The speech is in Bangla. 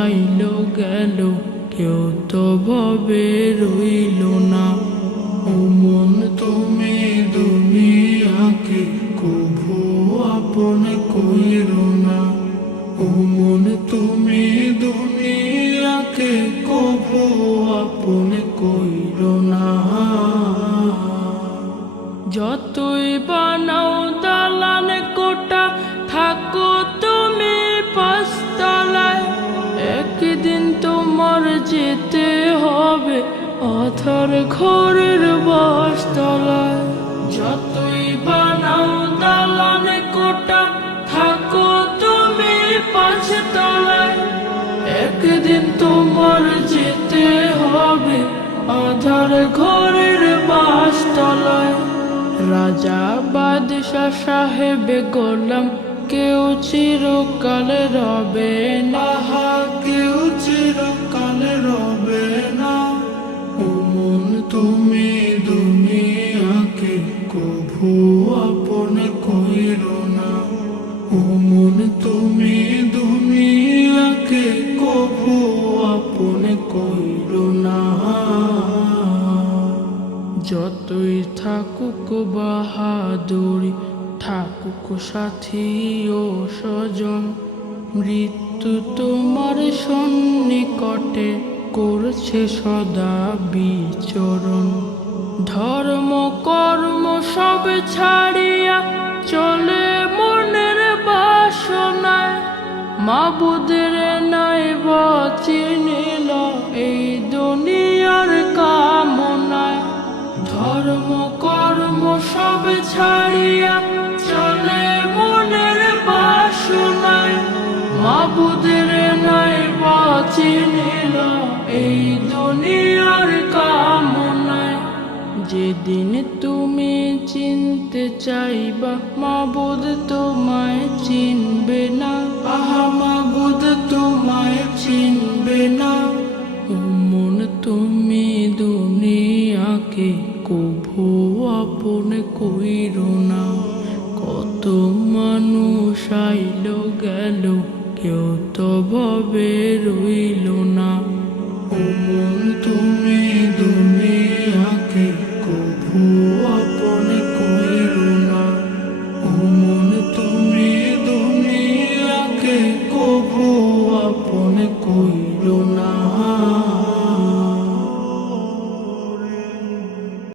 আইল গেল, কেউ তো ভবে রইল না। ও মন তুমি দুনিয়াকে কভু আপন কইরো না। ও মন তুমি দুনিয়াকে কভু আপন কইরো না। যতই বানাও দালান কোটা, থাকো তুমি পাঁচতলায়, একদিন তোমার যেতে হবে অথর ঘরের বাসতলায়। যতই বানাও দালান কোটা, থাকো তুমি পাঁচতলায়, একদিন তোমার যেতে হবে অধর ঘরের বাসতলায়। রাজা বাদশাহ সাহেবে গোলাম কেউ চিরকাল রবে না, কেউ চিরকাল রবে না। ও মন তুমি দুনিয়াকে কভু আপন কইরো না। ও মন তুমি দুনিয়াকে কভু আপন কইরো না। যতই থাকুক বাহাদুরি, থাকুক সাথী ও স্বজন, মৃত্যু তোমার সন্নিকটে করছে সদা বিচরণ। ধর্ম কর্ম সব ছাড়িয়া চলে মনের বাসনায়, মাবুদের নাই বা চিনিল এই দুনিয়ার কামনায়। ধর্ম কর্ম সব ছাড়িয়া চলে মনের বাসনায়, মাবুদের নাই বা চিনিল এই দুনিয়ার কামনায়। যেদিন তুমি চিনতে চাইবা মাবুদ তোমায় চিনবে না, আহা মাবুদ তোমায় চিনবে না। ও মন তুমি দুনিয়াকে কভু আপন কইরো না। কত মানুষ আইল গেল, কেউ তো ভবে রইল না। ও মন তুমি দুনিয়াকে কভু আপন কইরো না। ও মন তুমি দুনিয়াকে কভু আপন কইরো না।